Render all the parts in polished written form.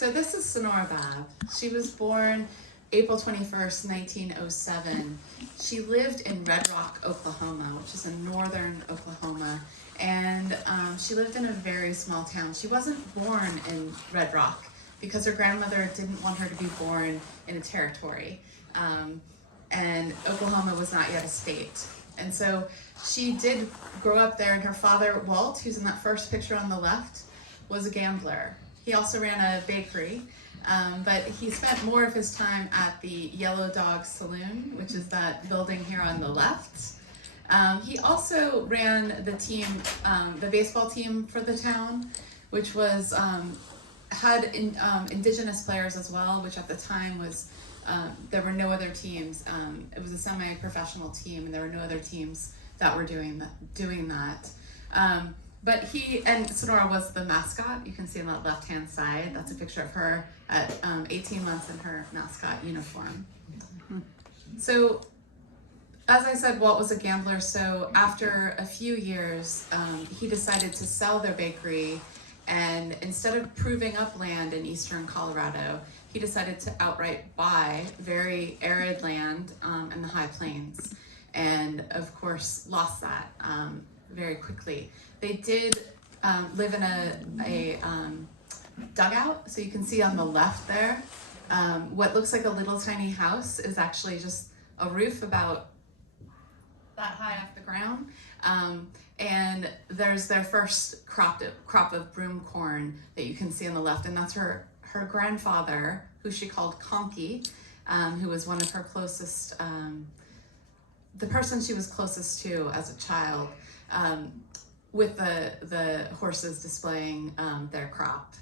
So this is Sanora Babb. She was born April 21st, 1907. She lived in Red Rock, Oklahoma, which is in northern Oklahoma. And she lived in a very small town. She wasn't born in Red Rock because her grandmother didn't want her to be born in a territory. And Oklahoma was not yet a state. And so she did grow up there, and her father, Walt, who's in that first picture on the left, was a gambler. He also ran a bakery, but he spent more of his time at the Yellow Dog Saloon, which is that building here on the left. He also ran the team, the baseball team for the town, which was had indigenous players as well, which at the time was there were no other teams. It was a semi-professional team, and there were no other teams that were doing that. But he and Sanora was the mascot. You can see on that left-hand side. That's a picture of her at 18 months in her mascot uniform. So, as I said, Walt was a gambler. So after a few years, he decided to sell their bakery, and instead of proving up land in eastern Colorado, he decided to outright buy very arid land in the high plains, and of course lost that very quickly. They did live in a dugout, so you can see on the left there, what looks like a little tiny house is actually just a roof about that high off the ground. And there's their first crop of broom corn that you can see on the left, and that's her grandfather, who she called Conky, who was one of her closest, the person she was closest to as a child, with the horses displaying their crop.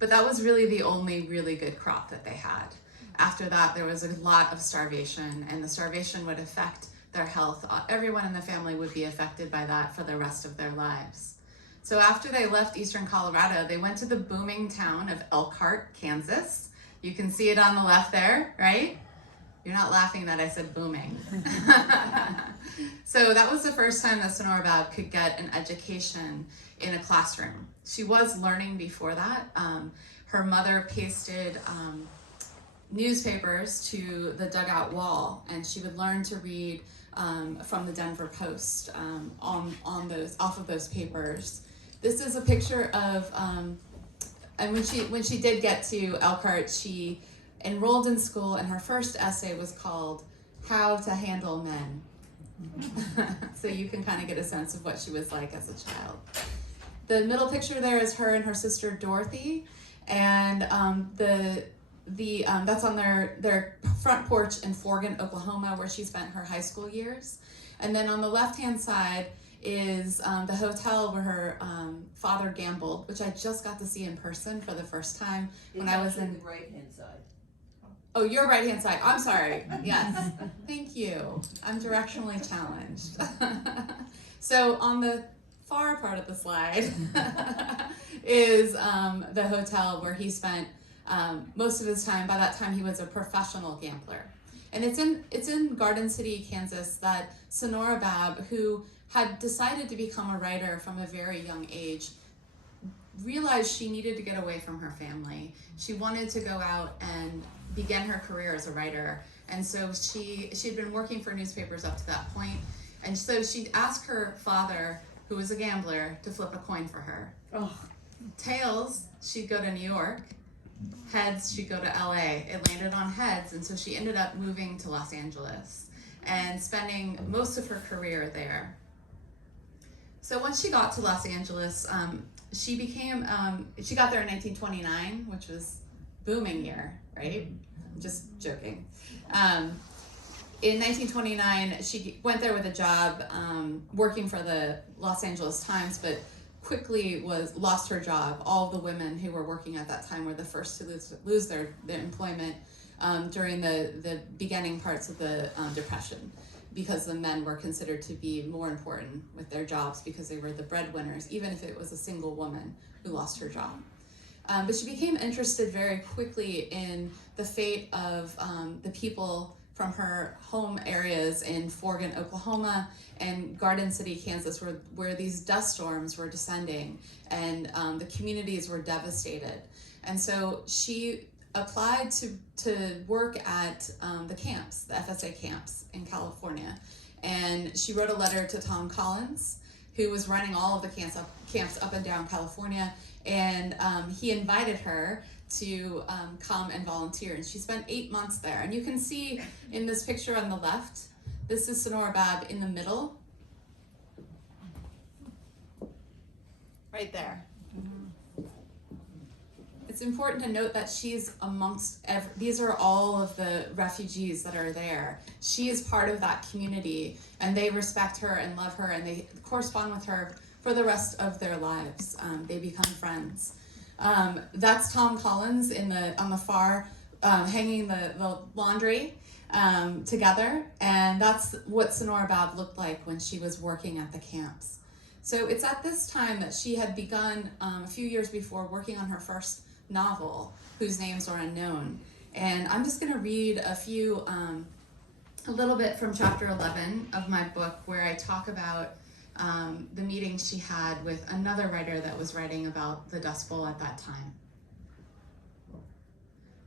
But that was really the only really good crop that they had. After that, there was a lot of starvation, and the starvation would affect their health. Everyone in the family would be affected by that for the rest of their lives. So after they left eastern Colorado, they went to the booming town of Elkhart, Kansas. You can see it on the left there, right? You're not laughing that I said booming. So that was the first time that Sanora Babb could get an education in a classroom. She was learning before that. Her mother pasted newspapers to the dugout wall, and she would learn to read from the Denver Post off of those papers. This is a picture of, and when she did get to Elkhart, she enrolled in school, and her first essay was called "How to Handle Men." So you can kind of get a sense of what she was like as a child. The middle picture there is her and her sister Dorothy, and that's on their front porch in Forgan, Oklahoma, where she spent her high school years. And then on the left-hand side is the hotel where her father gambled, which I just got to see in person for the first time when I was in the right-hand side. Oh, your right-hand side. I'm sorry. Yes. Thank you. I'm directionally challenged. So on the far part of the slide is the hotel where he spent most of his time. By that time, he was a professional gambler. And it's in Garden City, Kansas, that Sanora Babb, who had decided to become a writer from a very young age, realized she needed to get away from her family. She wanted to go out and begin her career as a writer. And so she had been working for newspapers up to that point. And so she asked her father, who was a gambler, to flip a coin for her. Oh. Tails, she'd go to New York. Heads, she'd go to LA. It landed on heads, and so she ended up moving to Los Angeles and spending most of her career there. So once she got to Los Angeles, she got there in 1929, which was booming year, right? I'm just joking. In 1929, she went there with a job working for the Los Angeles Times, but quickly lost her job. All the women who were working at that time were the first to lose their employment during the beginning parts of the Depression, because the men were considered to be more important with their jobs because they were the breadwinners, even if it was a single woman who lost her job. But she became interested very quickly in the fate of the people from her home areas in Forgan, Oklahoma, and Garden City, Kansas, where these dust storms were descending, and the communities were devastated. And so she applied to work at the camps, the FSA camps in California. And she wrote a letter to Tom Collins, who was running all of the camps up and down California. And he invited her to come and volunteer. And she spent 8 months there. And you can see in this picture on the left, this is Sanora Babb in the middle. Right there. It's important to note that she's amongst these are all of the refugees that are there. She is part of that community, and they respect her and love her, and they correspond with her for the rest of their lives. They become friends. That's Tom Collins on the far, hanging the laundry together, and that's what Sanora Babb looked like when she was working at the camps. So it's at this time that she had begun, a few years before, working on her first novel, whose names are unknown. And I'm just going to read a little bit from chapter 11 of my book, where I talk about the meeting she had with another writer that was writing about the Dust Bowl at that time.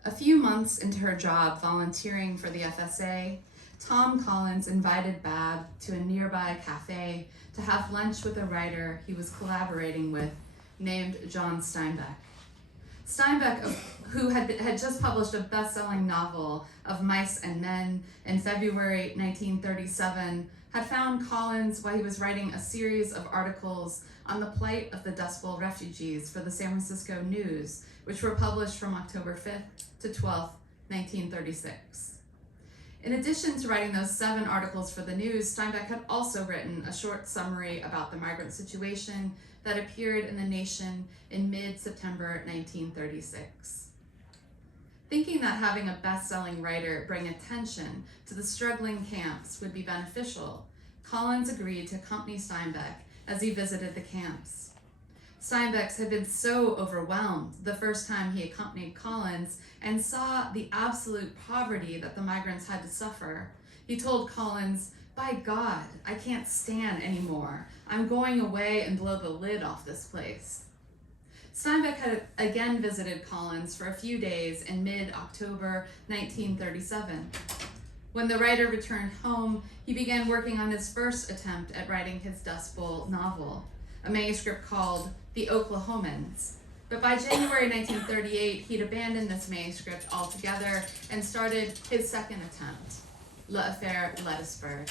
A few months into her job volunteering for the FSA, Tom Collins invited Babb to a nearby cafe to have lunch with a writer he was collaborating with named John Steinbeck. Steinbeck, who had just published a best-selling novel of Mice and Men in February 1937, had found Collins while he was writing a series of articles on the plight of the Dust Bowl refugees for the San Francisco News, which were published from October 5th to 12th, 1936. In addition to writing those 7 articles for the News, Steinbeck had also written a short summary about the migrant situation that appeared in The Nation in mid-September 1936. Thinking that having a best-selling writer bring attention to the struggling camps would be beneficial, Collins agreed to accompany Steinbeck as he visited the camps. Steinbeck had been so overwhelmed the first time he accompanied Collins and saw the absolute poverty that the migrants had to suffer. He told Collins, "By God, I can't stand anymore. I'm going away and blow the lid off this place." Steinbeck had again visited Collins for a few days in mid-October 1937. When the writer returned home, he began working on his first attempt at writing his Dust Bowl novel, a manuscript called The Oklahomans. But by January 1938, he'd abandoned this manuscript altogether and started his second attempt, L'Affaire Lettisburg.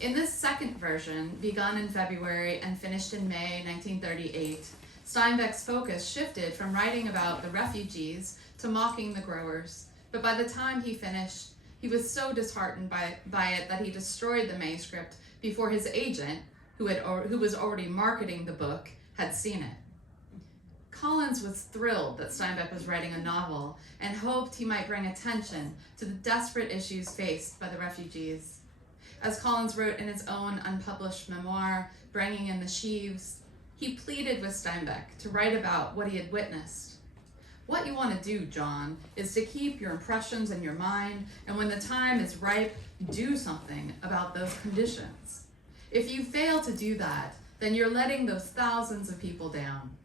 In this second version, begun in February and finished in May 1938, Steinbeck's focus shifted from writing about the refugees to mocking the growers. But by the time he finished, he was so disheartened by it that he destroyed the manuscript before his agent, who was already marketing the book, had seen it. Collins was thrilled that Steinbeck was writing a novel and hoped he might bring attention to the desperate issues faced by the refugees. As Collins wrote in his own unpublished memoir, Bringing in the Sheaves, he pleaded with Steinbeck to write about what he had witnessed. "What you want to do, John, is to keep your impressions in your mind, and when the time is ripe, do something about those conditions. If you fail to do that, then you're letting those thousands of people down."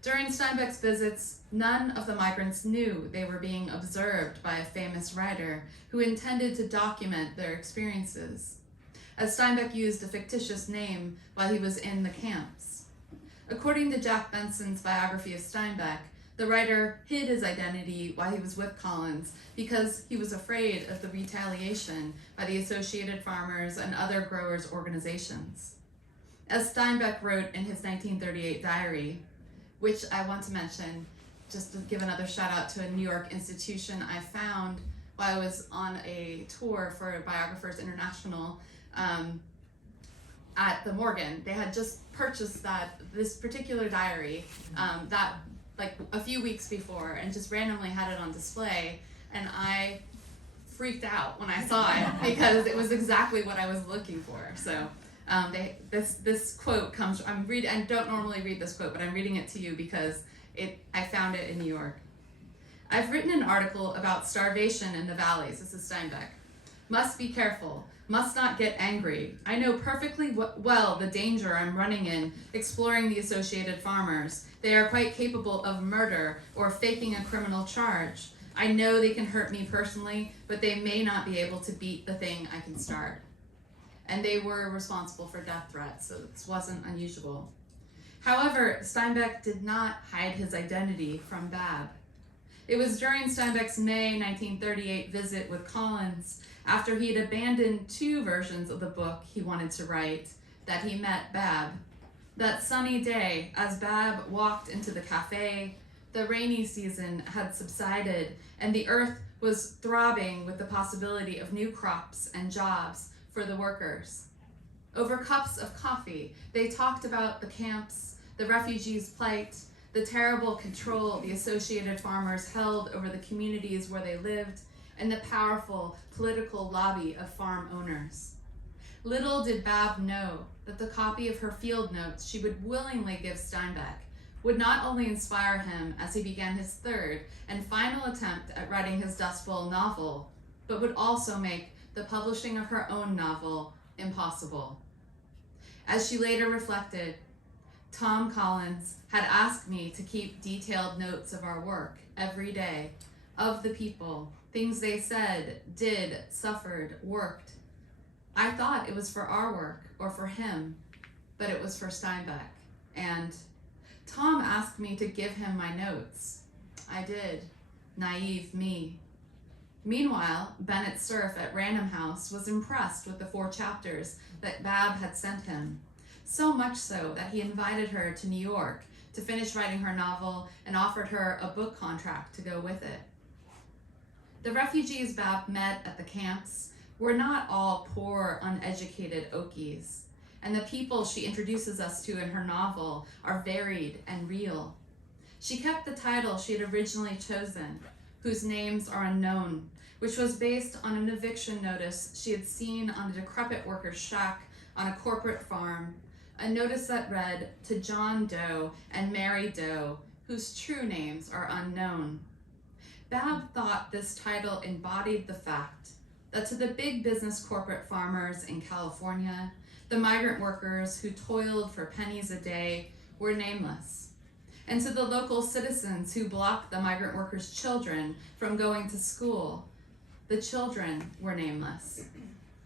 During Steinbeck's visits, none of the migrants knew they were being observed by a famous writer who intended to document their experiences, as Steinbeck used a fictitious name while he was in the camps. According to Jack Benson's biography of Steinbeck, the writer hid his identity while he was with Collins because he was afraid of the retaliation by the Associated Farmers and other growers' organizations. As Steinbeck wrote in his 1938 diary, which I want to mention, just to give another shout out to a New York institution I found while I was on a tour for Biographers International at the Morgan. They had just purchased this particular diary that like a few weeks before and just randomly had it on display, and I freaked out when I saw it because it was exactly what I was looking for. So this quote comes, I don't normally read this quote, but I'm reading it to you because I found it in New York. "I've written an article about starvation in the valleys," this is Steinbeck, Must be careful. Must not get angry. I know perfectly well the danger I'm running in exploring the associated farmers. They are quite capable of murder or faking a criminal charge. I know they can hurt me personally, but they may not be able to beat the thing I can start. And they were responsible for death threats, so this wasn't unusual. However, Steinbeck did not hide his identity from Babb. It was during Steinbeck's May 1938 visit with Collins, after he had abandoned 2 versions of the book he wanted to write, that he met Babb. That sunny day, as Babb walked into the cafe, the rainy season had subsided and the earth was throbbing with the possibility of new crops and jobs for the workers. Over cups of coffee, they talked about the camps, the refugees' plight, the terrible control the associated farmers held over the communities where they lived, and the powerful political lobby of farm owners. Little did Babb know that the copy of her field notes she would willingly give Steinbeck would not only inspire him as he began his 3rd and final attempt at writing his Dust Bowl novel, but would also make the publishing of her own novel impossible. As she later reflected, Tom Collins had asked me to keep detailed notes of our work every day, of the people, things they said, did, suffered, worked. I thought it was for our work or for him, but it was for Steinbeck. And Tom asked me to give him my notes. I did. Naive me. Meanwhile, Bennett Cerf at Random House was impressed with the 4 chapters that Babb had sent him, so much so that he invited her to New York to finish writing her novel and offered her a book contract to go with it. The refugees Babb met at the camps were not all poor, uneducated Okies, and the people she introduces us to in her novel are varied and real. She kept the title she had originally chosen, Whose Names Are Unknown, which was based on an eviction notice she had seen on a decrepit worker's shack on a corporate farm, a notice that read, To John Doe and Mary Doe, whose true names are unknown. Babb thought this title embodied the fact that to the big business corporate farmers in California, the migrant workers who toiled for pennies a day were nameless. And to the local citizens who blocked the migrant workers' children from going to school, the children were nameless.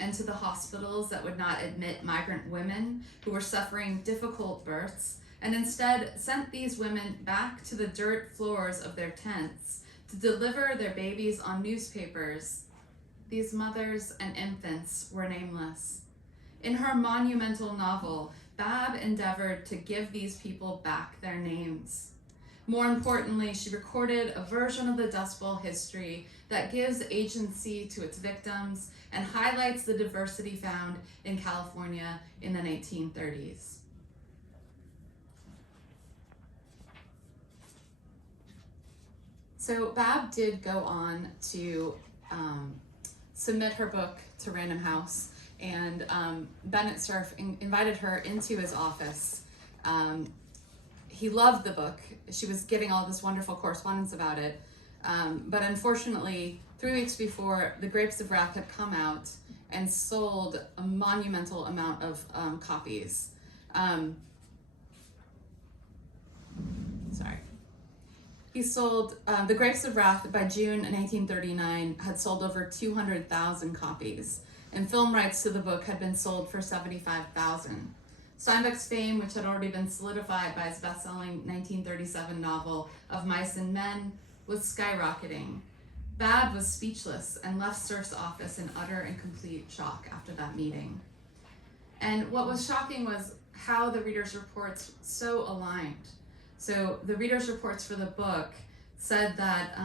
And to the hospitals that would not admit migrant women who were suffering difficult births and instead sent these women back to the dirt floors of their tents to deliver their babies on newspapers, these mothers and infants were nameless. In her monumental novel, Babb endeavored to give these people back their names. More importantly, she recorded a version of the Dust Bowl history that gives agency to its victims and highlights the diversity found in California in the 1930s. So Babb did go on to submit her book to Random House, and Bennett Cerf invited her into his office. He loved the book. She was getting all this wonderful correspondence about it. But unfortunately, 3 weeks before, The Grapes of Wrath had come out and sold a monumental amount of copies. He sold, The Grapes of Wrath by June 1939 had sold over 200,000 copies, and film rights to the book had been sold for 75,000. Steinbeck's fame, which had already been solidified by his best-selling 1937 novel Of Mice and Men, was skyrocketing. Babb was speechless and left Cerf's office in utter and complete shock after that meeting. And what was shocking was how the readers' reports so aligned. So the readers' reports for the book said that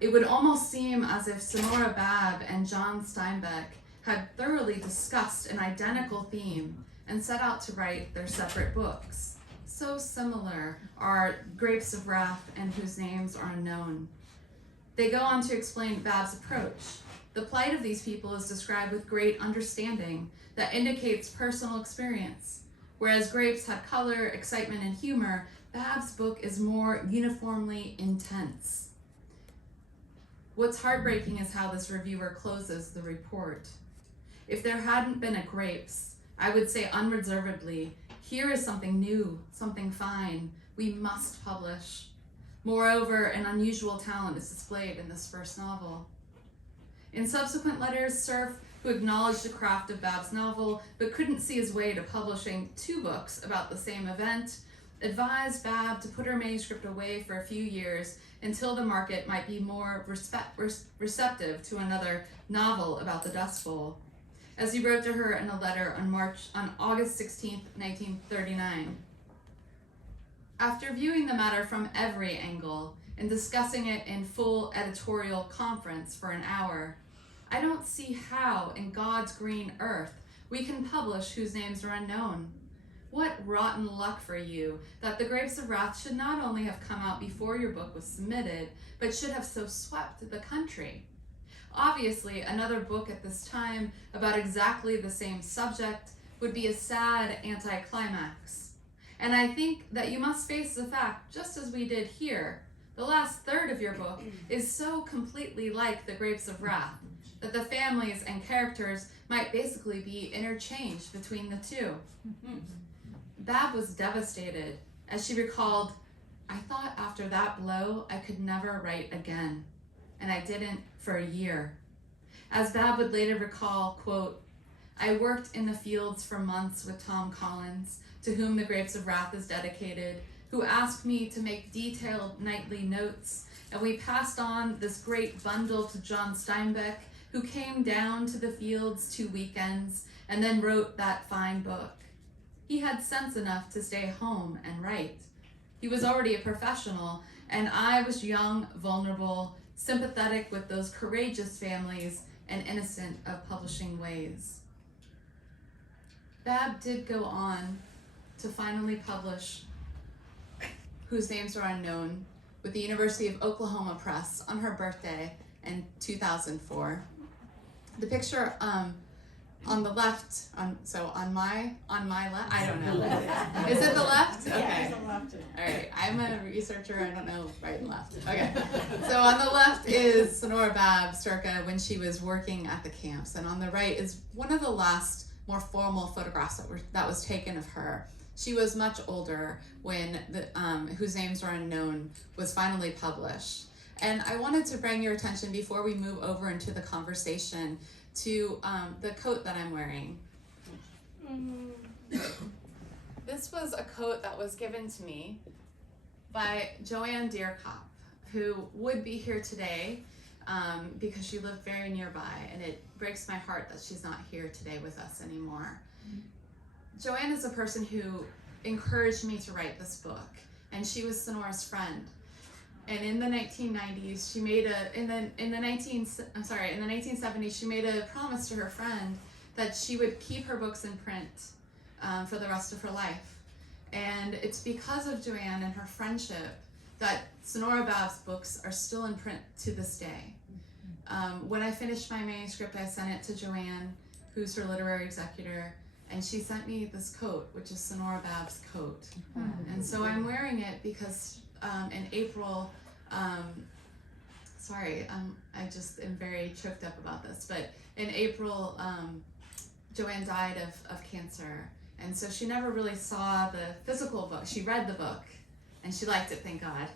it would almost seem as if Sanora Babb and John Steinbeck had thoroughly discussed an identical theme and set out to write their separate books. So similar are Grapes of Wrath and Whose Names Are Unknown. They go on to explain Babb's approach. The plight of these people is described with great understanding that indicates personal experience. Whereas Grapes had color, excitement, and humor, Babb's book is more uniformly intense. What's heartbreaking is how this reviewer closes the report. If there hadn't been a grapes, I would say unreservedly, here is something new, something fine. We must publish. Moreover, an unusual talent is displayed in this first novel. In subsequent letters, Cerf, who acknowledged the craft of Babb's novel but couldn't see his way to publishing 2 books about the same event, advised Babb to put her manuscript away for a few years until the market might be more receptive to another novel about the Dust Bowl, as he wrote to her in a letter on August 16, 1939. After viewing the matter from every angle and discussing it in full editorial conference for an hour, I don't see how, in God's green earth, we can publish whose names are unknown. What rotten luck for you that The Grapes of Wrath should not only have come out before your book was submitted, but should have so swept the country. Obviously, another book at this time about exactly the same subject would be a sad anticlimax. And I think that you must face the fact, just as we did here, the last third of your book is so completely like The Grapes of Wrath that the families and characters might basically be interchanged between the two. Babb was devastated as she recalled, I thought after that blow I could never write again, and I didn't for a year. As Babb would later recall, quote, I worked in the fields for months with Tom Collins, to whom The Grapes of Wrath is dedicated, who asked me to make detailed nightly notes, and we passed on this great bundle to John Steinbeck, who came down to the fields 2 weekends and then wrote that fine book. He had sense enough to stay home and write. He was already a professional, and I was young, vulnerable, sympathetic with those courageous families and innocent of publishing ways. Babb did go on to finally publish Whose Names Are Unknown with the University of Oklahoma Press on her birthday in 2004. The picture on the left, on my left, I don't know. Is it the left? Okay. Yeah, it's the left. All right, I'm a researcher, I don't know right and left. Okay, so on the left is Sanora Babb circa when she was working at the camps, and on the right is one of the last more formal photographs that was taken of her. She was much older when Whose Names Are Unknown was finally published. And I wanted to bring your attention before we move over into the conversation to the coat that I'm wearing. This was a coat that was given to me by Joanne Deerkop, who would be here today because she lived very nearby, and it breaks my heart that she's not here today with us anymore. Joanne is a person who encouraged me to write this book, and she was Sonora's friend. And in the 1990s, she made in the 1970s, she made a promise to her friend that she would keep her books in print for the rest of her life. And it's because of Joanne and her friendship that Sanora Babb's books are still in print to this day. When I finished my manuscript, I sent it to Joanne, who's her literary executor, and she sent me this coat, which is Sanora Babb's coat. And so I'm wearing it because in April, I just am very choked up about this, but in April, Joanne died of cancer, and so she never really saw the physical book. She read the book, and she liked it, thank God,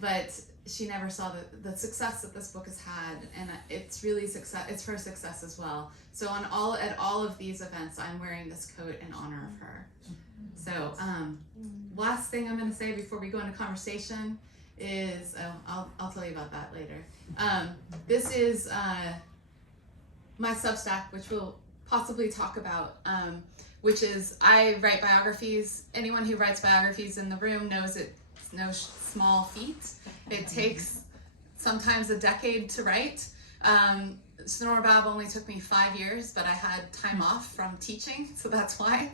but she never saw the success that this book has had, and it's really it's her success as well. So at all of these events, I'm wearing this coat in honor of her. So last thing I'm going to say before we go into conversation is, I'll tell you about that later. This is my Substack, which we'll possibly talk about, which is I write biographies. Anyone who writes biographies in the room knows it's no small feat. It takes sometimes a decade to write. Sanora Babb only took me 5 years, but I had time off from teaching, so that's why.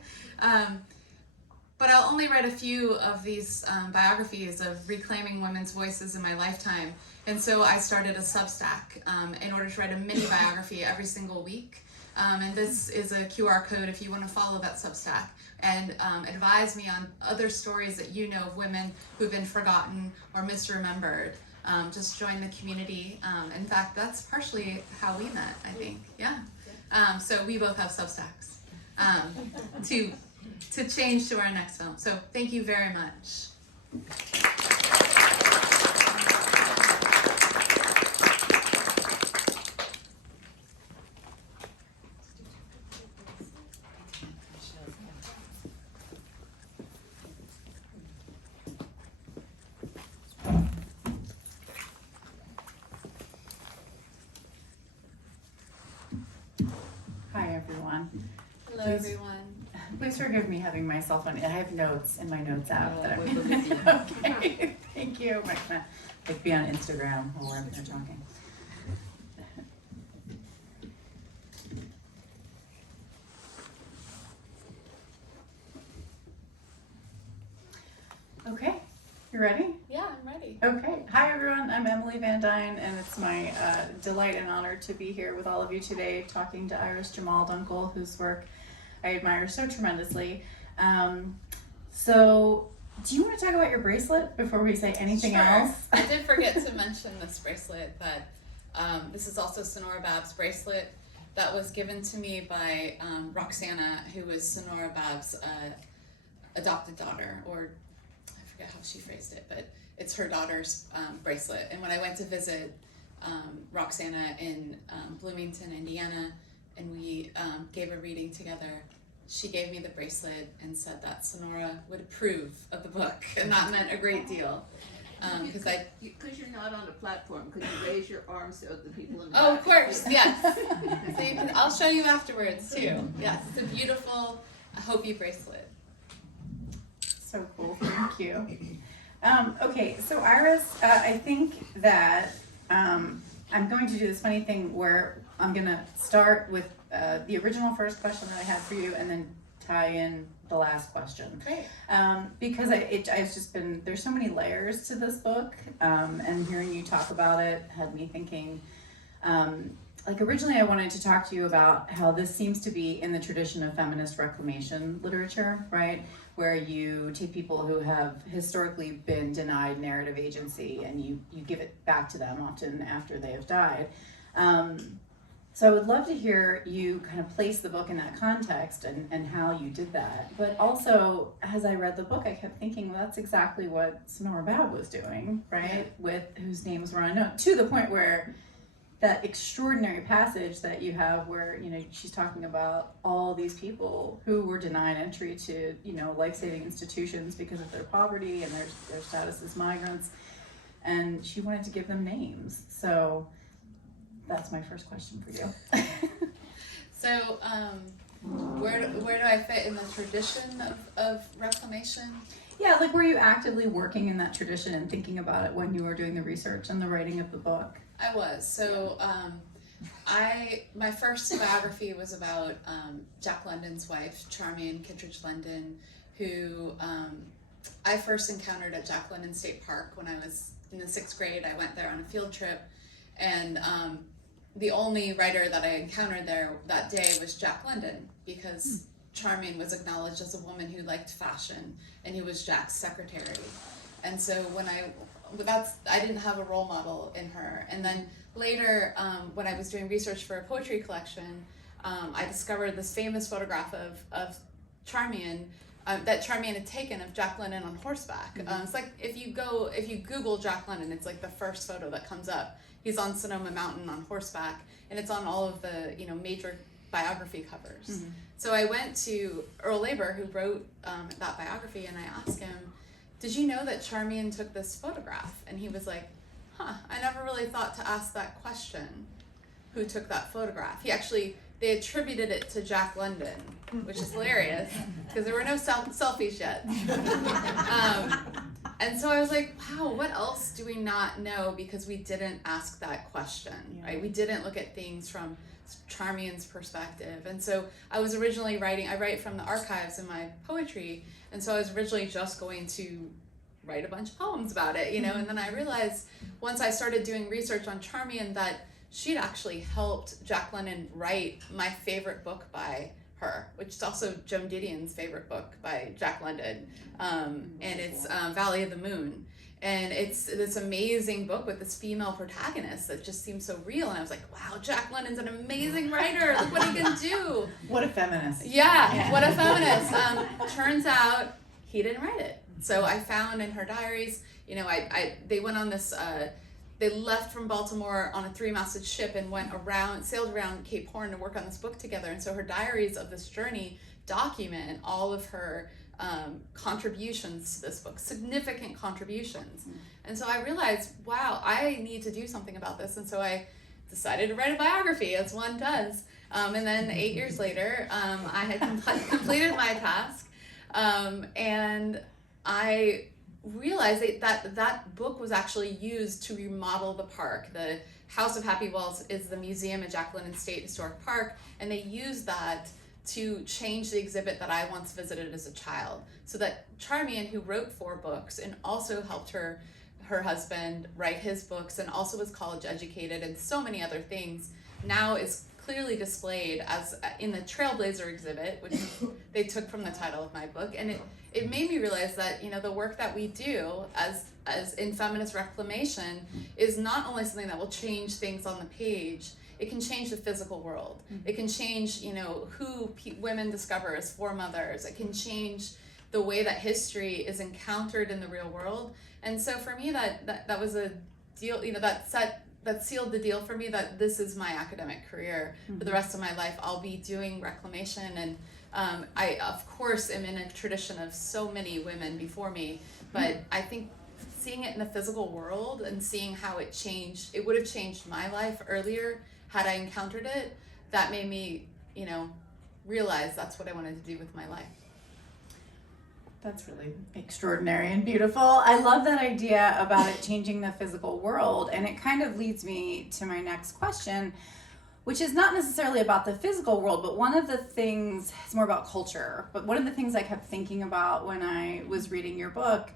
But I'll only write a few of these biographies of reclaiming women's voices in my lifetime. And so I started a Substack in order to write a mini biography every single week. And this is a QR code if you want to follow that Substack and advise me on other stories that you know of women who've been forgotten or misremembered. just join the community. In fact, that's partially how we met, I think. Yeah. So we both have Substacks to change to our next film. So thank you very much. Hi, everyone. Hello, everyone. Please forgive me having my cell phone. I have notes in my notes app that I'm okay. Thank you. I'm gonna be on Instagram while we're up here talking. Okay, you ready? Yeah, I'm ready. Okay. Hi, everyone. I'm Emily Van Duyne, and it's my delight and honor to be here with all of you today, talking to Iris Jamahl Dunkle, whose work I admire so tremendously. So, do you want to talk about your bracelet before we say anything else? I did forget to mention this bracelet, that this is also Sanora Babb's bracelet that was given to me by Roxana, who was Sanora Babb's adopted daughter, or I forget how she phrased it, but it's her daughter's bracelet. And when I went to visit Roxana in Bloomington, Indiana, and we gave a reading together, she gave me the bracelet and said that Sanora would approve of the book, and that meant a great deal. Because you're not on a platform, could you raise your arm so the people in the Oh, back of course, yes. So you can, I'll show you afterwards too. Yes, it's a beautiful Hopi bracelet. So cool, thank you. Okay, so Iris, I think that I'm going to do this funny thing where I'm going to start with the original first question that I had for you and then tie in the last question. Great. Because I've just been, there's so many layers to this book, and hearing you talk about it had me thinking, like originally I wanted to talk to you about how this seems to be in the tradition of feminist reclamation literature, right? Where you take people who have historically been denied narrative agency and you give it back to them, often after they have died. So I would love to hear you kind of place the book in that context and how you did that. But also, as I read the book, I kept thinking, well, that's exactly what Sanora Babb was doing, right? Yeah. With whose names were unknown, to the point where that extraordinary passage that you have where, you know, she's talking about all these people who were denied entry to, you know, life-saving institutions because of their poverty and their status as migrants. And she wanted to give them names. So that's my first question for you. So, where do I fit in the tradition of reclamation? Yeah, like were you actively working in that tradition and thinking about it when you were doing the research and the writing of the book? I was. So, my first biography was about Jack London's wife, Charmian Kittredge London, who I first encountered at Jack London State Park when I was in the 6th grade. I went there on a field trip, and the only writer that I encountered there that day was Jack London, because Charmian was acknowledged as a woman who liked fashion and who was Jack's secretary. And so when I didn't have a role model in her. And then later, when I was doing research for a poetry collection, I discovered this famous photograph of Charmian that Charmian had taken of Jack London on horseback. It's like if you Google Jack London, it's like the first photo that comes up. He's on Sonoma Mountain on horseback, and it's on all of the major biography covers. Mm-hmm. So I went to Earl Labor, who wrote that biography, and I asked him, "Did you know that Charmian took this photograph?" And he was like, "Huh, I never really thought to ask that question. Who took that photograph?" They attributed it to Jack London, which is hilarious because there were no selfies yet. And so I was like, wow, what else do we not know because we didn't ask that question, right? We didn't look at things from Charmian's perspective. And so I was originally I write from the archives in my poetry, and so I was originally just going to write a bunch of poems about it, and then I realized once I started doing research on Charmian that she'd actually helped Jack London write my favorite book by her, which is also Joan Didion's favorite book by Jack London, and it's Valley of the Moon. And it's this amazing book with this female protagonist that just seems so real. And I was like, wow, Jack London's an amazing writer. Look what he can do. What a feminist. Yeah, what a feminist. Turns out he didn't write it. So I found in her diaries, you know, they went on this, they left from Baltimore on a 3-masted ship and sailed around Cape Horn to work on this book together. And so her diaries of this journey document all of her contributions to this book, significant contributions. And so I realized, wow, I need to do something about this. And so I decided to write a biography, as one does. And then 8 years later, I had completed my task. And I realized that book was actually used to remodel the park. The House of Happy Walls is the museum at Jack London State Historic Park, and they used that to change the exhibit that I once visited as a child. So that Charmian, who wrote 4 books and also helped her husband write his books and also was college educated and so many other things, now is clearly displayed as in the Trailblazer exhibit, which they took from the title of my book. And it made me realize that, you know, the work that we do as in feminist reclamation is not only something that will change things on the page, it can change the physical world. It can change, you know, who women discover as foremothers. It can change the way that history is encountered in the real world. And so for me, that was a deal, you know, that sealed the deal for me that this is my academic career. For the rest of my life, I'll be doing reclamation. And I, of course, am in a tradition of so many women before me, but I think seeing it in the physical world and seeing how it would have changed my life earlier had I encountered it, that made me, you know, realize that's what I wanted to do with my life. That's really extraordinary and beautiful. I love that idea about it changing the physical world. And it kind of leads me to my next question, which is not necessarily about the physical world, but one of the things, it's more about culture. But one of the things I kept thinking about when I was reading your book,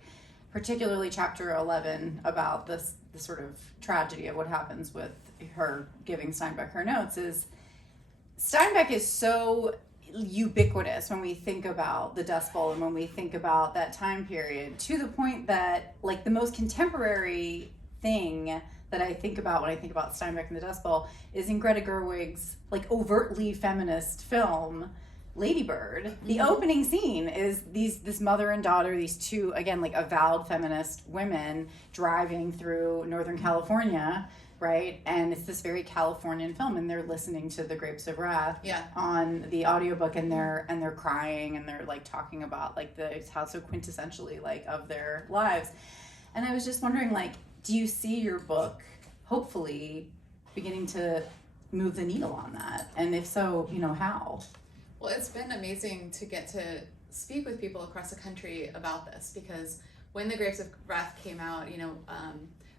particularly chapter 11 about the sort of tragedy of what happens with her giving Steinbeck her notes, is Steinbeck is so ubiquitous when we think about the Dust Bowl and when we think about that time period, to the point that, like, the most contemporary thing that I think about when I think about Steinbeck and the Dust Bowl is in Greta Gerwig's, like, overtly feminist film Lady Bird. The opening scene is this mother and daughter, these two, again, like, avowed feminist women driving through Northern California, right? And it's this very Californian film, and they're listening to The Grapes of Wrath on the audiobook, and they're crying, and they're, like, talking about, like, how so quintessentially, like, of their lives. And I was just wondering, like, do you see your book hopefully beginning to move the needle on that? And if so, you know, how? Well, it's been amazing to get to speak with people across the country about this, because when The Grapes of Wrath came out, you know,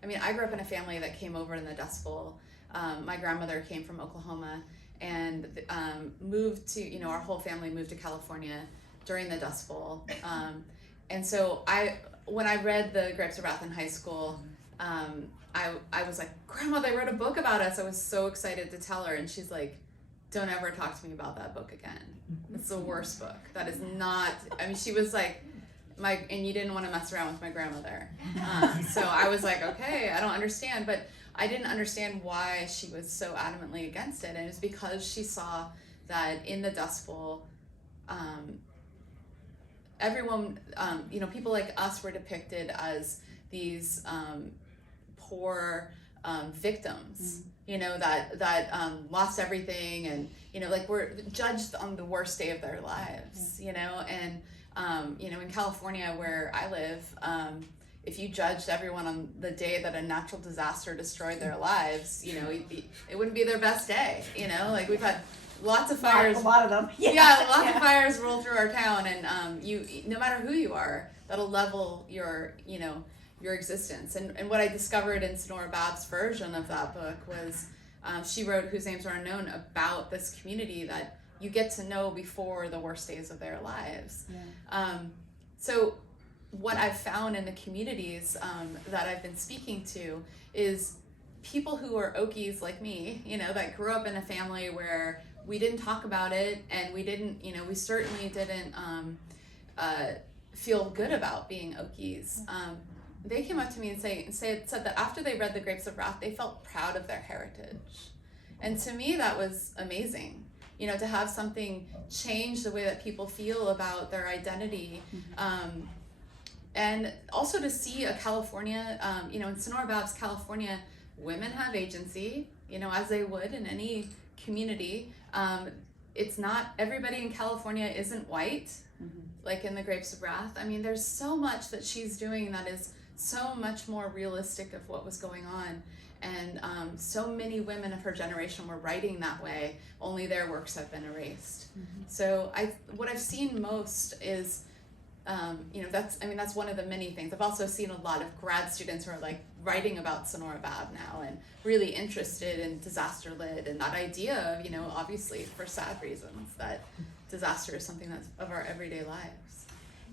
I mean, I grew up in a family that came over in the Dust Bowl. My grandmother came from Oklahoma and moved to, you know, our whole family moved to California during the Dust Bowl. And so when I read The Grapes of Wrath in high school, I was like, Grandma, they wrote a book about us. I was so excited to tell her. And she's like, don't ever talk to me about that book again. It's the worst book. That is not, I mean, she was like, and you didn't want to mess around with my grandmother. So I was like, okay, I don't understand. But I didn't understand why she was so adamantly against it. And it was because she saw that in the Dust Bowl, everyone, you know, people like us were depicted as these poor victims, you know, that lost everything, and, you know, like, we're judged on the worst day of their lives, you know, and you know, in California where I live, if you judged everyone on the day that a natural disaster destroyed their lives, you know, it wouldn't be their best day, you know, like, we've had lots of fires, a lot of them, lots of fires roll through our town, and you, no matter who you are, that'll level your, you know, your existence. And what I discovered in Sanora Babb's version of that book was, she wrote Whose Names Are Unknown about this community that you get to know before the worst days of their lives. So what I've found in the communities that I've been speaking to is people who are Okies like me, you know, that grew up in a family where we didn't talk about it, and we didn't, you know, we certainly didn't feel good about being Okies. They came up to me and said that after they read The Grapes of Wrath, they felt proud of their heritage. And to me, that was amazing. To have something change the way that people feel about their identity. And also to see a California, in Sanora Babb's California, women have agency, as they would in any community. It's not, everybody in California isn't white, like in The Grapes of Wrath. I mean, there's so much that she's doing that is so much more realistic of what was going on. And so many women of her generation were writing that way, only their works have been erased. So what I've seen most is, that's one of the many things. I've also seen a lot of grad students who are like writing about Sanora Babb now and really interested in disaster lit and that idea of, obviously for sad reasons, that disaster is something that's of our everyday lives.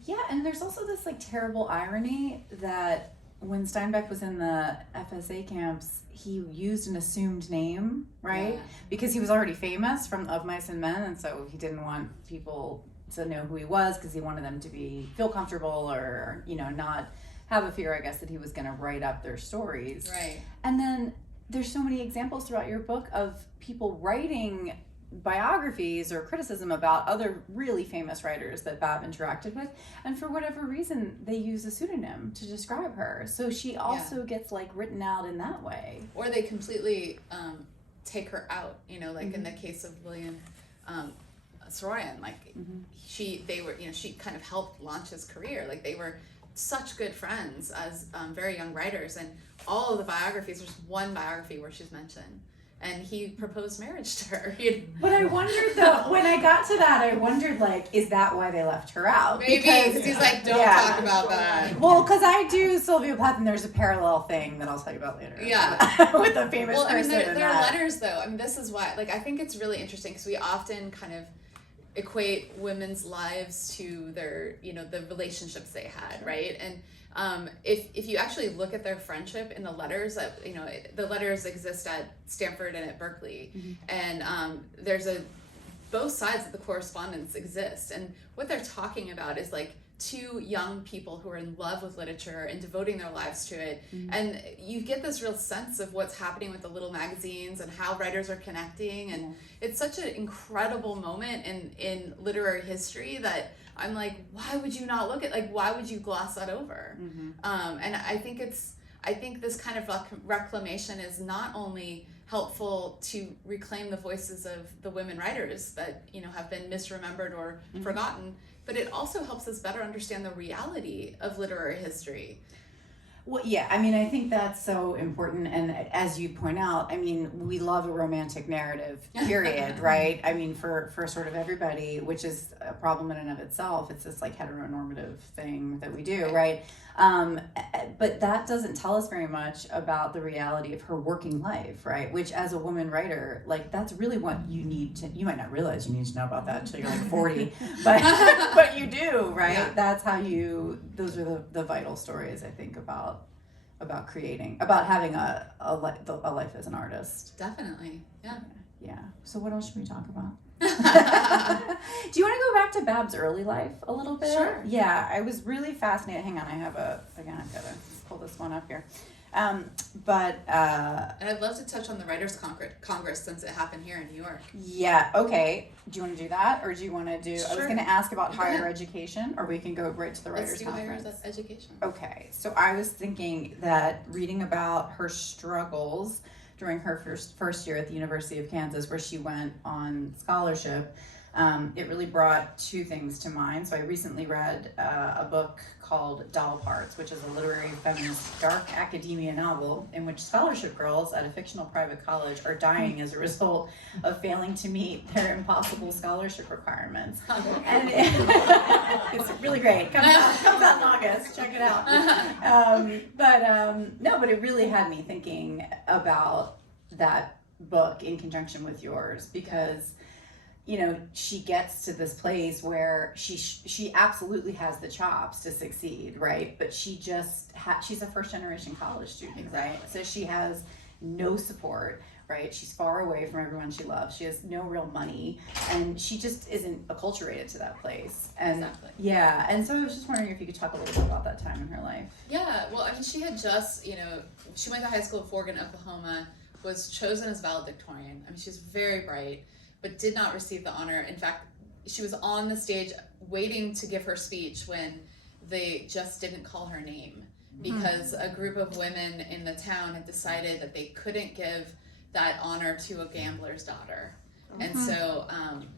Yeah, and there's also this like terrible irony that when Steinbeck was in the FSA camps, he used an assumed name, right? Yeah. Because he was already famous from Of Mice and Men, and so he didn't want people to know who he was because he wanted them to feel comfortable or, not have a fear, I guess, that he was going to write up their stories. Right. And then there's so many examples throughout your book of people writing biographies or criticism about other really famous writers that Babb interacted with, and for whatever reason they use a pseudonym to describe her, so she also gets like written out in that way, or they completely take her out, like in the case of William Saroyan, like she kind of helped launch his career. Like they were such good friends as very young writers, and all of the biographies, there's one biography where she's mentioned, and he proposed marriage to her. But I wondered though, when I got to that, I wondered like, is that why they left her out? Maybe, because he's like, don't talk about that. Well, because I do Sylvia Plath, and there's a parallel thing that I'll tell you about later. Yeah. With a famous person. Well, I mean, there are letters though. I mean, this is why, like, I think it's really interesting because we often kind of equate women's lives to their, the relationships they had, right? And if you actually look at their friendship in the letters, that the letters exist at Stanford and at Berkeley, and there's both sides of the correspondence exist, and what they're talking about is like two young people who are in love with literature and devoting their lives to it, and you get this real sense of what's happening with the little magazines and how writers are connecting, and it's such an incredible moment in literary history that I'm like, why would you not look at, like, why would you gloss that over? And I think this kind of reclamation is not only helpful to reclaim the voices of the women writers that have been misremembered or forgotten, but it also helps us better understand the reality of literary history. Well, yeah, I mean, I think that's so important, and as you point out, I mean, we love a romantic narrative, period, right? I mean, for sort of everybody, which is a problem in and of itself. It's this like heteronormative thing that we do, right? But that doesn't tell us very much about the reality of her working life, right? Which, as a woman writer, like, that's really what you need to, you might not realize you need to know about that until you're like 40, but you do, right? Yeah. That's how those are the vital stories, I think, about creating, about having a life as an artist. Definitely, yeah. Yeah. So what else should we talk about? Do you want to go back to Babb's early life a little bit? Sure. Yeah, I was really fascinated. Hang on, I've got to pull this one up here. And I'd love to touch on the Writers' Congress since it happened here in New York. Yeah, okay. Do you want to do that, or do you want to do? Sure. I was going to ask about higher education, or we can go right to the Writers' Let's do Conference. higher education. Okay, so I was thinking that reading about her struggles during her first year at the University of Kansas, where she went on scholarship, it really brought two things to mind. So I recently read a book called Doll Parts, which is a literary feminist dark academia novel in which scholarship girls at a fictional private college are dying as a result of failing to meet their impossible scholarship requirements. And it's really great. Comes out in August. Check it out. But it really had me thinking about that book in conjunction with yours, because she gets to this place where she absolutely has the chops to succeed, right? But she just she's a first generation college student, right? So she has no support, right? She's far away from everyone she loves. She has no real money, and she just isn't acculturated to that place. And Exactly. yeah, and so I was just wondering if you could talk a little bit about that time in her life. Yeah, well, I mean, she had just, she went to high school in Forgan, Oklahoma, was chosen as valedictorian. I mean, she's very bright, but did not receive the honor. In fact, she was on the stage waiting to give her speech when they just didn't call her name, because a group of women in the town had decided that they couldn't give that honor to a gambler's daughter. And so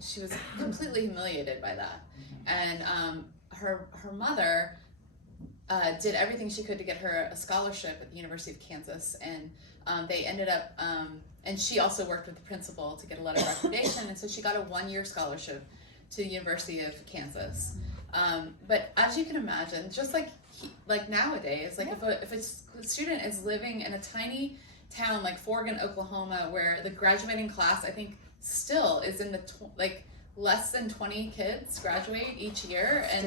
she was completely humiliated by that. And her mother did everything she could to get her a scholarship at the University of Kansas, and they ended up, and she also worked with the principal to get a letter of recommendation, and so she got a 1-year scholarship to the University of Kansas. But as you can imagine, just like nowadays, like if a student is living in a tiny town like Forgan, Oklahoma, where the graduating class, I think, still is in the less than 20 kids graduate each year, and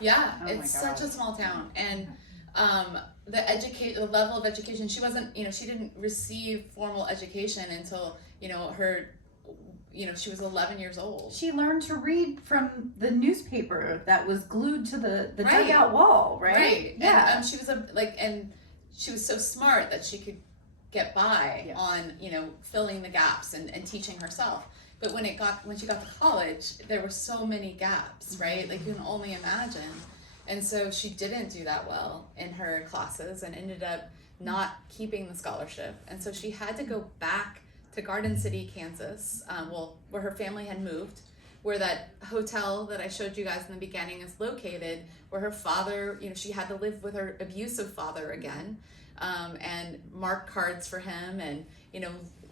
yeah, Oh it's my God. such a small town, and the level of education, she wasn't, she didn't receive formal education until she was 11 years old. She learned to read from the newspaper that was glued to the Right. dugout wall, right? Right. Yeah. And she was and she was so smart that she could get by Yeah. on, filling the gaps and teaching herself. But when she got to college, there were so many gaps, right? Like, you can only imagine. And so she didn't do that well in her classes and ended up not keeping the scholarship. And so she had to go back to Garden City, Kansas, where her family had moved, where that hotel that I showed you guys in the beginning is located, where her father, she had to live with her abusive father again, and mark cards for him. And,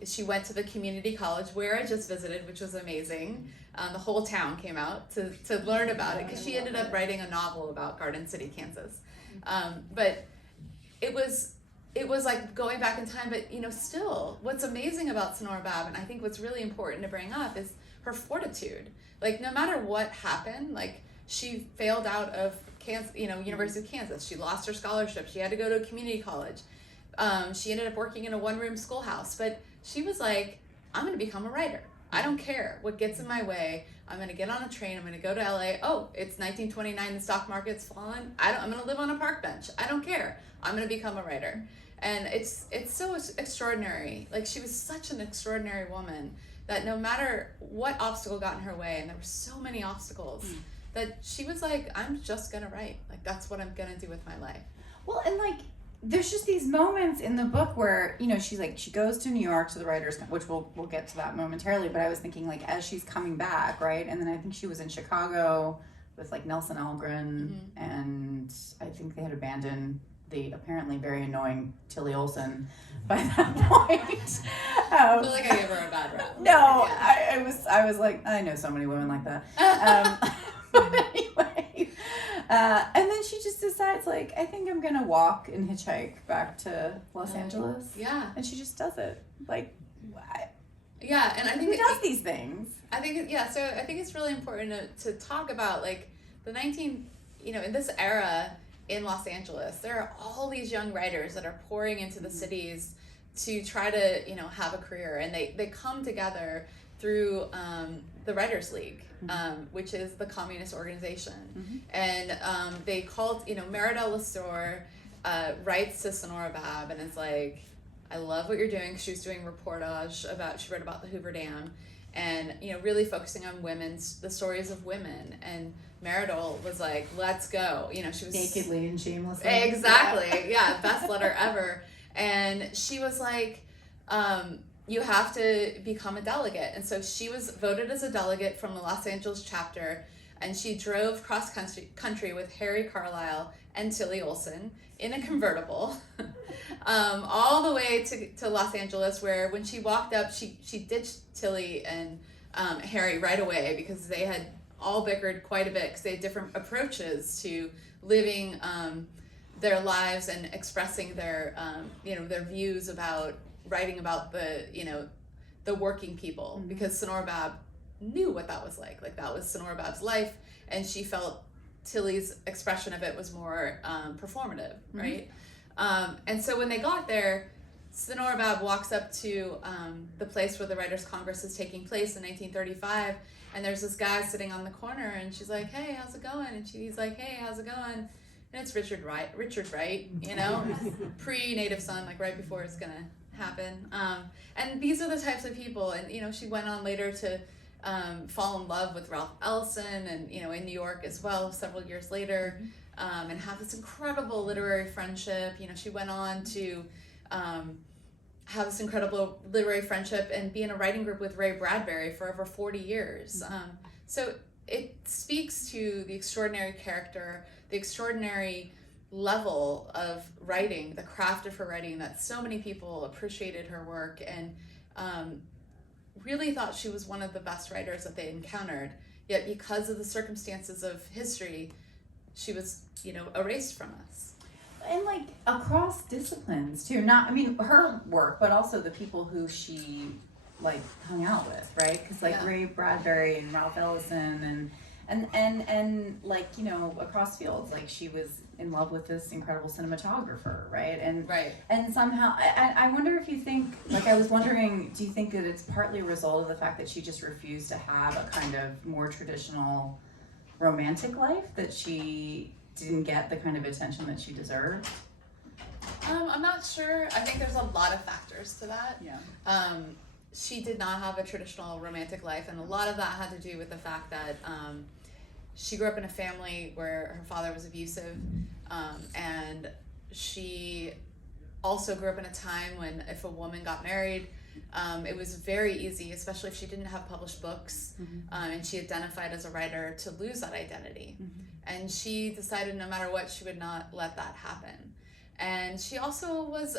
she went to the community college where I just visited, which was amazing. The whole town came out to learn about it, because she ended up writing a novel about Garden City, Kansas. But it was like going back in time, but still, what's amazing about Sanora Babb, and I think what's really important to bring up, is her fortitude. Like, no matter what happened, like, she failed out of Kansas, University of Kansas. She lost her scholarship. She had to go to a community college. She ended up working in a one-room schoolhouse, but she was like, I'm going to become a writer. I don't care what gets in my way. I'm going to get on a train. I'm going to go to LA. Oh, it's 1929. The stock market's fallen. I'm going to live on a park bench. I don't care. I'm going to become a writer. And it's so extraordinary. Like, she was such an extraordinary woman that no matter what obstacle got in her way, and there were so many obstacles, that she was like, I'm just going to write. Like, that's what I'm going to do with my life. Well, and there's just these moments in the book where, she goes to New York to the writers, which we'll get to that momentarily, but I was thinking, like, as she's coming back, right? And then I think she was in Chicago with, like, Nelson Algren, and I think they had abandoned the apparently very annoying Tilly Olsen by that point. I feel like I gave her a bad rap. No, Yeah. I was like, I know so many women like that. But anyway, and then she just decides, like, I think I'm gonna walk and hitchhike back to Los Angeles. Yeah. And she just does it. Like, Yeah, and I think who does these things? I think so I think it's really important to talk about, like, the in this era in Los Angeles, there are all these young writers that are pouring into the cities to try to, have a career, and they come together through the Writers League, which is the communist organization. And they called, Meridel Lessor writes to Sanora Babb and is like, I love what you're doing. She was doing reportage she wrote about the Hoover Dam, and really focusing on the stories of women. And Meridel was like, let's go. She was Nakedly and shamelessly. exactly, yeah, best letter ever. And she was like, you have to become a delegate. And so she was voted as a delegate from the Los Angeles chapter, and she drove cross country with Harry Carlisle and Tilly Olsen in a convertible all the way to Los Angeles, where when she walked up, she ditched Tilly and Harry right away, because they had all bickered quite a bit, because they had different approaches to living their lives and expressing their their views about writing about the working people, because Sanora Babb knew what that was like that was Sanora Babb's life, and she felt Tilly's expression of it was more performative, right? And so when they got there, Sanora Babb walks up to the place where the Writers' Congress is taking place in 1935, and there's this guy sitting on the corner, and she's like, "Hey, how's it going?" And he's like, "Hey, how's it going?" And it's Richard Wright, you know, pre-Native Son, like right before it's gonna happen. And these are the types of people, and you know, she went on later to fall in love with Ralph Ellison, and you know, in New York as well, several years later, and have this incredible literary friendship. You know, she went on to have this incredible literary friendship and be in a writing group with Ray Bradbury for over 40 years. So it speaks to the extraordinary character, the extraordinary level of writing, the craft of her writing, that so many people appreciated her work and really thought she was one of the best writers that they encountered. Yet because of the circumstances of history, she was, you know, erased from us. And like across disciplines too, not, I mean, her work, but also the people who she like hung out with, right? Because like Ray Bradbury and Ralph Ellison and like, you know, across fields, like she was in love with this incredible cinematographer, right? And somehow, I wonder if you think, like I was wondering, do you think that it's partly a result of the fact that she just refused to have a kind of more traditional romantic life, that she didn't get the kind of attention that she deserved? I'm not sure. I think there's a lot of factors to that. Yeah. She did not have a traditional romantic life, and a lot of that had to do with the fact that she grew up in a family where her father was abusive, and she also grew up in a time when if a woman got married, it was very easy, especially if she didn't have published books, and she identified as a writer, to lose that identity. And she decided no matter what, she would not let that happen. And she also was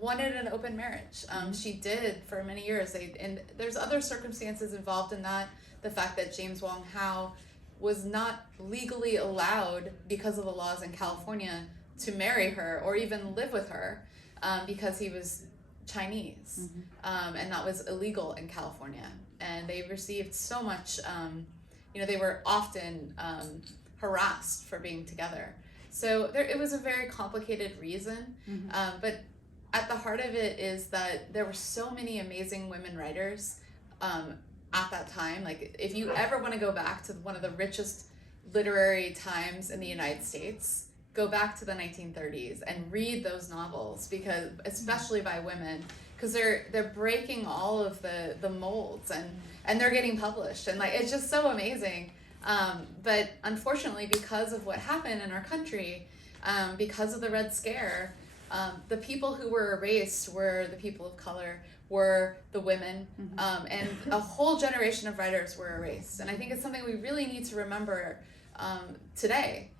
wanted an open marriage. She did for many years. And there's other circumstances involved in that. The fact that James Wong Howe was not legally allowed, because of the laws in California, to marry her or even live with her, because he was Chinese, and that was illegal in California. And they received so much, you know, they were often harassed for being together. So it was a very complicated reason, but at the heart of it is that there were so many amazing women writers at that time. Like, if you ever want to go back to one of the richest literary times in the United States, go back to the 1930s and read those novels, because especially by women, because they're breaking all of the molds, and they're getting published, and like it's just so amazing. But unfortunately, because of what happened in our country, because of the Red Scare, the people who were erased were the people of color, were the women, and a whole generation of writers were erased. And I think it's something we really need to remember today,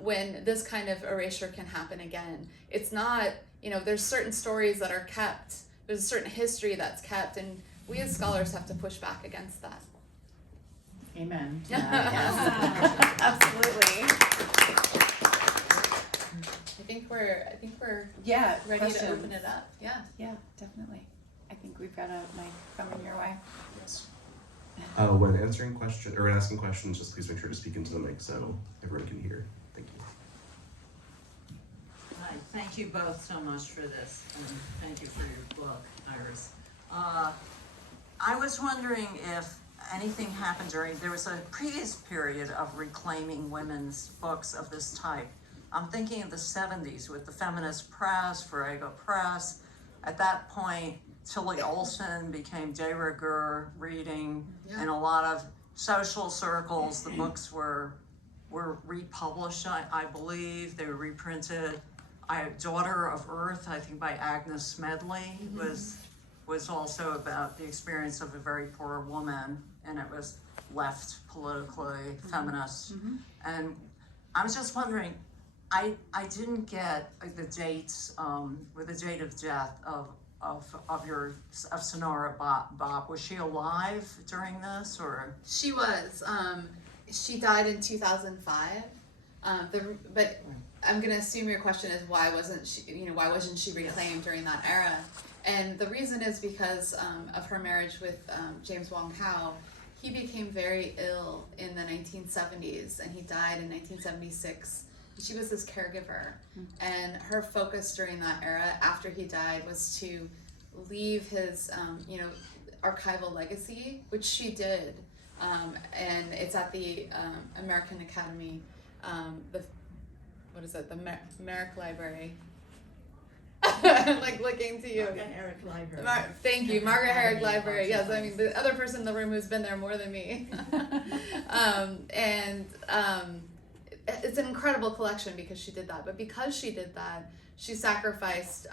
when this kind of erasure can happen again. It's not, you know, there's certain stories that are kept, there's a certain history that's kept, and we as scholars have to push back against that. Amen. Yes. Absolutely. I think we're ready questions. to open it up. Yeah, definitely. I think we've got a mic coming your way. Yes. When answering questions or when asking questions, just please make sure to speak into the mic so everyone can hear. Thank you. Hi, thank you both so much for this, and thank you for your book, Iris. I was wondering if anything happened there was a previous period of reclaiming women's books of this type. I'm thinking of the 70s with the feminist press, Farrago Press. At that point, Tilly Olsen became de rigueur reading. In a lot of social circles, the books were republished, I believe. They were reprinted. Daughter of Earth, I think by Agnes Smedley, was also about the experience of a very poor woman, and it was left politically feminist. And I was just wondering, I didn't get the dates, or the date of death of Sanora Babb. Was she alive during this, or? She was. She died in 2005. But I'm gonna assume your question is why wasn't she reclaimed during that era? And the reason is because of her marriage with James Wong Howe. He became very ill in the 1970s, and he died in 1976 she was his caregiver, and her focus during that era after he died was to leave his, archival legacy, which she did. And it's at the American Academy, the Merrick Library. I'm like looking to you. Margaret Herrick Library. Thank you, Margaret Herrick Library. Yes, I mean the other person in the room who's been there more than me. It's an incredible collection because she did that. But because she did that, she sacrificed.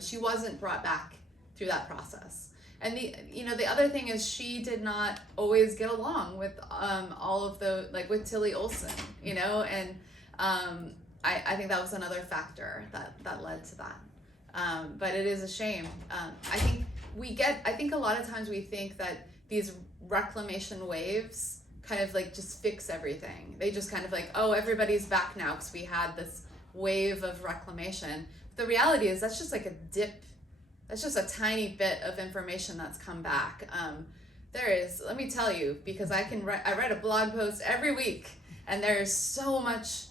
She wasn't brought back through that process. And the other thing is she did not always get along with all of with Tilly Olsen, and I think that was another factor that led to that. But it is a shame. I think a lot of times we think that these reclamation waves kind of just fix everything. They just kind of everybody's back now because we had this wave of reclamation. The reality is that's just a dip. That's just a tiny bit of information that's come back. There is, let me tell you, because I write a blog post every week, and there's so much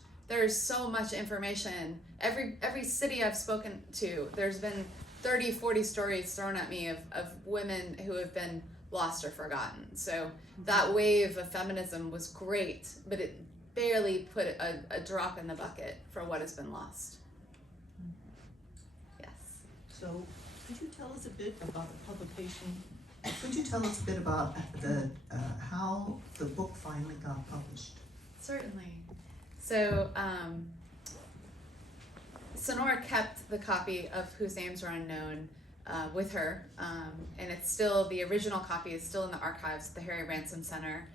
information. Every city I've spoken to, there's been 30, 40 stories thrown at me of women who have been lost or forgotten. So that wave of feminism was great, but it barely put a drop in the bucket for what has been lost. Yes. So, could you tell us a bit about the publication? Could you tell us a bit about how the book finally got published? Certainly. So, Sanora kept the copy of Whose Names Are Unknown with her, and it's still, the original copy is still in the archives at the Harry Ransom Center,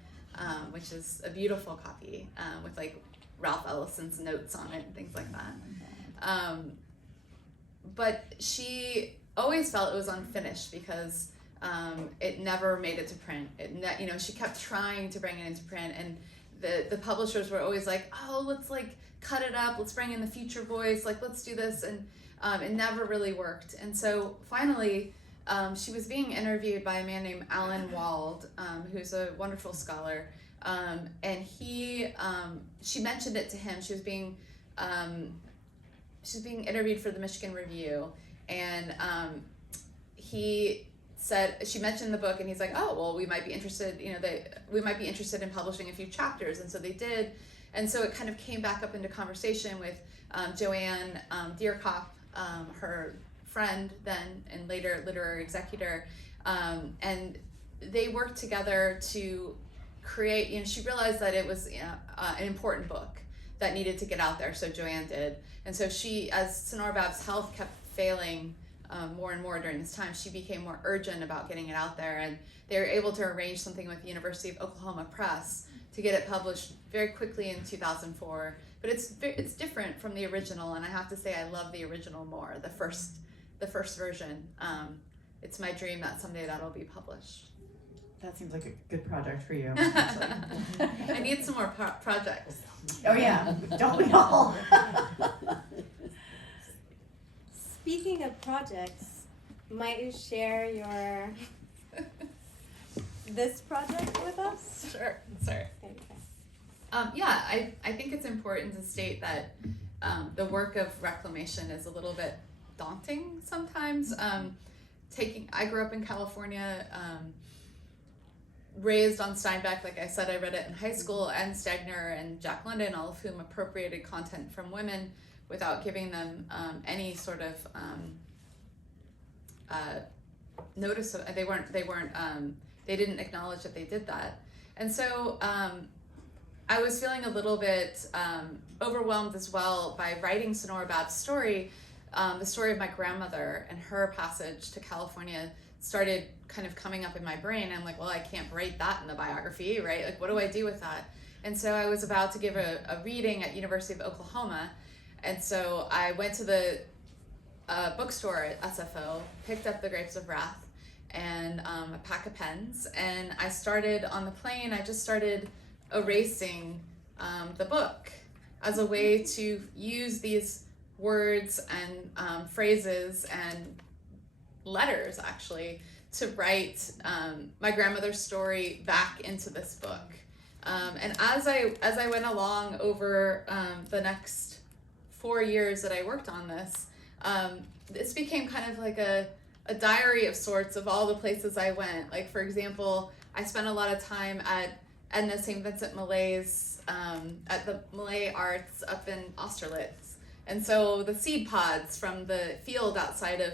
which is a beautiful copy with Ralph Ellison's notes on it and things like that. But she always felt it was unfinished because it never made it to print. She kept trying to bring it into print, and the publishers were always like, oh, let's cut it up, let's bring in the future voice, let's do this, and it never really worked. And so finally, she was being interviewed by a man named Alan Wald, who's a wonderful scholar, and she mentioned it to him. She was being interviewed for the Michigan Review, and she mentioned the book, and he's like, oh, well, we might be interested, we might be interested in publishing a few chapters. And so they did. And so it kind of came back up into conversation with Joanne Deerkop, her friend then, and later literary executor. And they worked together to create, she realized that it was an important book that needed to get out there. So Joanne did. And so she, as Sanora Babb's health kept failing more and more during this time, she became more urgent about getting it out there, and they were able to arrange something with the University of Oklahoma Press to get it published very quickly in 2004. But it's different from the original, and I have to say I love the original more, the first version. It's my dream that someday that'll be published. That seems like a good project for you. I need some more projects. Oh yeah, don't we all? Speaking of projects, might you share this project with us? Sure. Sorry. Okay. I think it's important to state that the work of reclamation is a little bit daunting sometimes. I grew up in California, raised on Steinbeck. Like I said, I read it in high school, and Stegner and Jack London, all of whom appropriated content from women without giving them any sort of notice. They didn't acknowledge that they did that. And so I was feeling a little bit overwhelmed as well by writing Sanora Babb's story. The story of my grandmother and her passage to California started kind of coming up in my brain. I'm like, well, I can't write that in the biography, right? What do I do with that? And so I was about to give a reading at University of Oklahoma. And so I went to the bookstore at SFO, picked up The Grapes of Wrath and a pack of pens, and I started on the plane. I just started erasing the book as a way to use these words and phrases and letters, actually, to write my grandmother's story back into this book. And as I went along over the next 4 years that I worked on this, this became kind of like a diary of sorts of all the places I went. Like, for example, I spent a lot of time at Edna St. Vincent Millay's, at the Millay Arts up in Austerlitz. And so the seed pods from the field outside of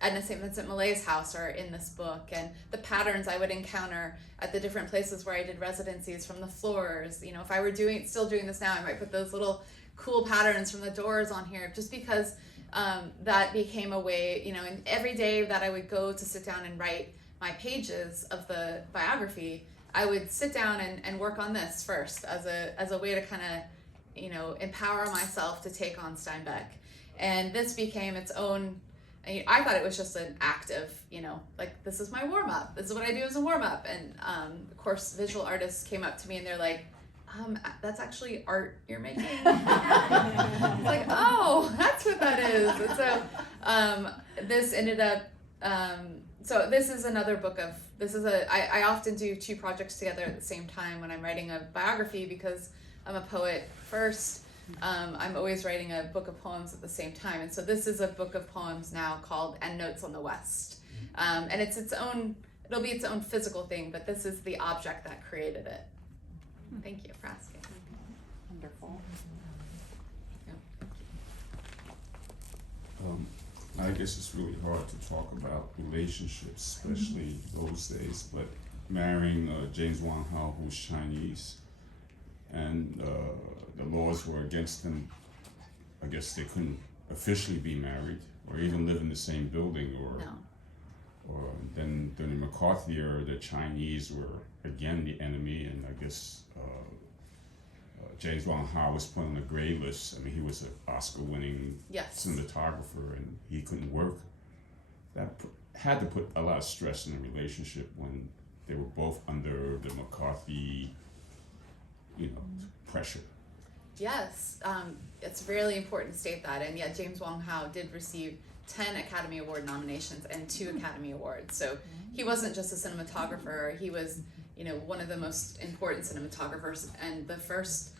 Edna St. Vincent Millay's house are in this book, and the patterns I would encounter at the different places where I did residencies from the floors. You know, if I were still doing this now, I might put those little cool patterns from the doors on here, just because that became a way, you know, and every day that I would go to sit down and write my pages of the biography, I would sit down and work on this first as a way to kind of, you know, empower myself to take on Steinbeck. And this became its own, I thought it was just an active, you know, like, this is my warm-up. This is what I do as a warm-up. And of course, visual artists came up to me and they're like, that's actually art you're making. It's like, oh, that's what that is. And so this ended up, so this is another book of, I often do 2 projects together at the same time when I'm writing a biography, because I'm a poet first. I'm always writing a book of poems at the same time. And so this is a book of poems now called Endnotes on the West. And it'll be its own physical thing, but this is the object that created it. Thank you for asking. Wonderful. I guess it's really hard to talk about relationships, especially those days, but marrying James Wang Hao, who's Chinese, and the laws were against them. I guess they couldn't officially be married or even live in the same building, or then during the McCarthy era, the Chinese were again the enemy, and I guess James Wang Hao was put on the gray list. I mean, he was an Oscar-winning cinematographer, and he couldn't work. That had to put a lot of stress in the relationship when they were both under the McCarthy, you know, pressure. Yes, it's really important to state that. And yeah, James Wang Hao did receive 10 Academy Award nominations and 2 Academy Awards. So he wasn't just a cinematographer, he was, you know, one of the most important cinematographers and the first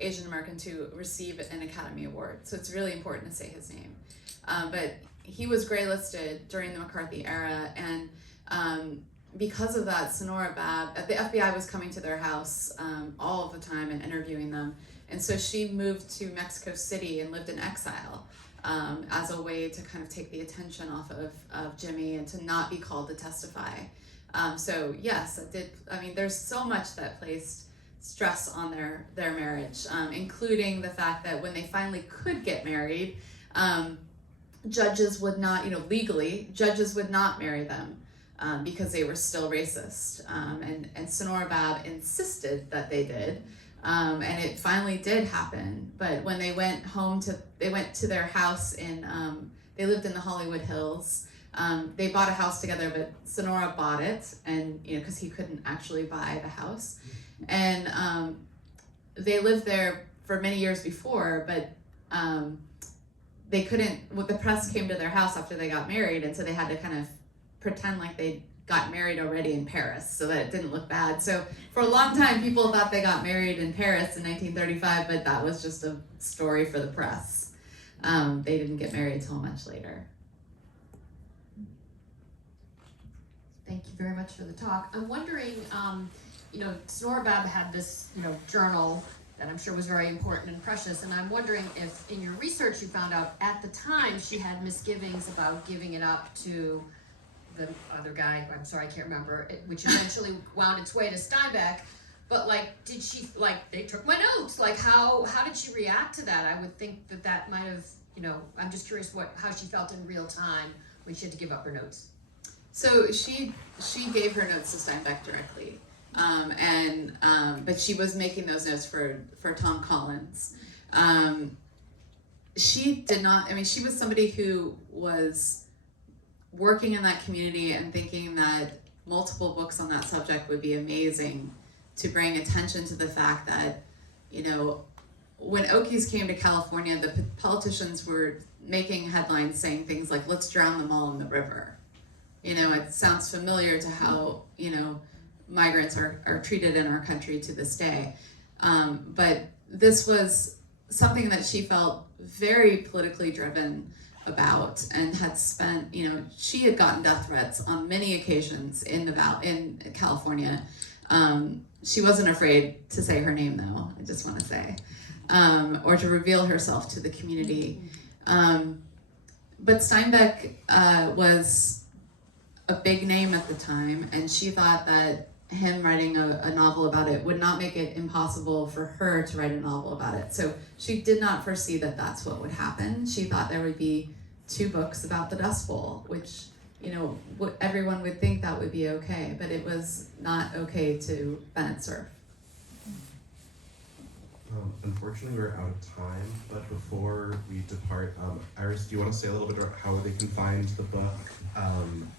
Asian American to receive an Academy Award. So it's really important to say his name. But he was graylisted during the McCarthy era, and because of that, Sanora Babb, the FBI was coming to their house all of the time and interviewing them. And so she moved to Mexico City and lived in exile as a way to kind of take the attention off of Jimmy and to not be called to testify. So yes, it did. I mean, there's so much that placed stress on their marriage, including the fact that when they finally could get married, judges would not, you know, legally, judges would not marry them because they were still racist. And Sanora Babb insisted that they did. And it finally did happen. But when they went to their house they lived in the Hollywood Hills. They bought a house together, but Sanora bought it, and, you know, because he couldn't actually buy the house. And they lived there for many years before, but they couldn't, the press came to their house after they got married, and so they had to kind of pretend like they got married already in Paris so that it didn't look bad. So for a long time, people thought they got married in Paris in 1935, but that was just a story for the press. They didn't get married till much later. Thank you very much for the talk. I'm wondering, you know, Sanora Babb had this, you know, journal that I'm sure was very important and precious, and I'm wondering if in your research you found out at the time she had misgivings about giving it up to the other guy, I'm sorry, I can't remember, which eventually wound its way to Steinbeck, but like, did she, like, they took my notes, like, how did she react to that? I would think that might have, you know, I'm just curious how she felt in real time when she had to give up her notes. So she gave her notes to Steinbeck directly, but she was making those notes for Tom Collins. She did not. I mean, she was somebody who was working in that community and thinking that multiple books on that subject would be amazing to bring attention to the fact that, you know, when Okies came to California, the politicians were making headlines saying things like, "Let's drown them all in the river." You know, it sounds familiar to how, you know, migrants are treated in our country to this day. But this was something that she felt very politically driven about, and had spent, she had gotten death threats on many occasions in California. She wasn't afraid to say her name, though, I just want to say, or to reveal herself to the community. But Steinbeck was a big name at the time, and she thought that him writing a novel about it would not make it impossible for her to write a novel about it. So she did not foresee that that's what would happen. She thought there would be 2 books about the Dust Bowl, which, everyone would think that would be okay, but it was not okay to Bennett Cerf. Unfortunately, we're out of time, but before we depart, Iris, do you want to say a little bit about how they can find the book?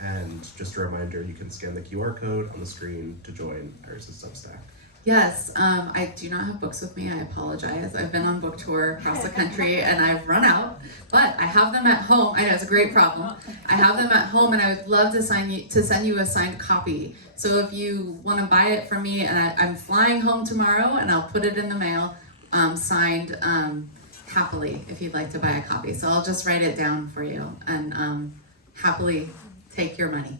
And just a reminder, you can scan the QR code on the screen to join Iris's Substack. Yes, I do not have books with me. I apologize. I've been on book tour across the country and I've run out, but I have them at home. I know it's a great problem. I have them at home, and I would love to send you a signed copy. So if you want to buy it from me, and I'm flying home tomorrow, and I'll put it in the mail, signed happily, if you'd like to buy a copy. So I'll just write it down for you and happily take your money.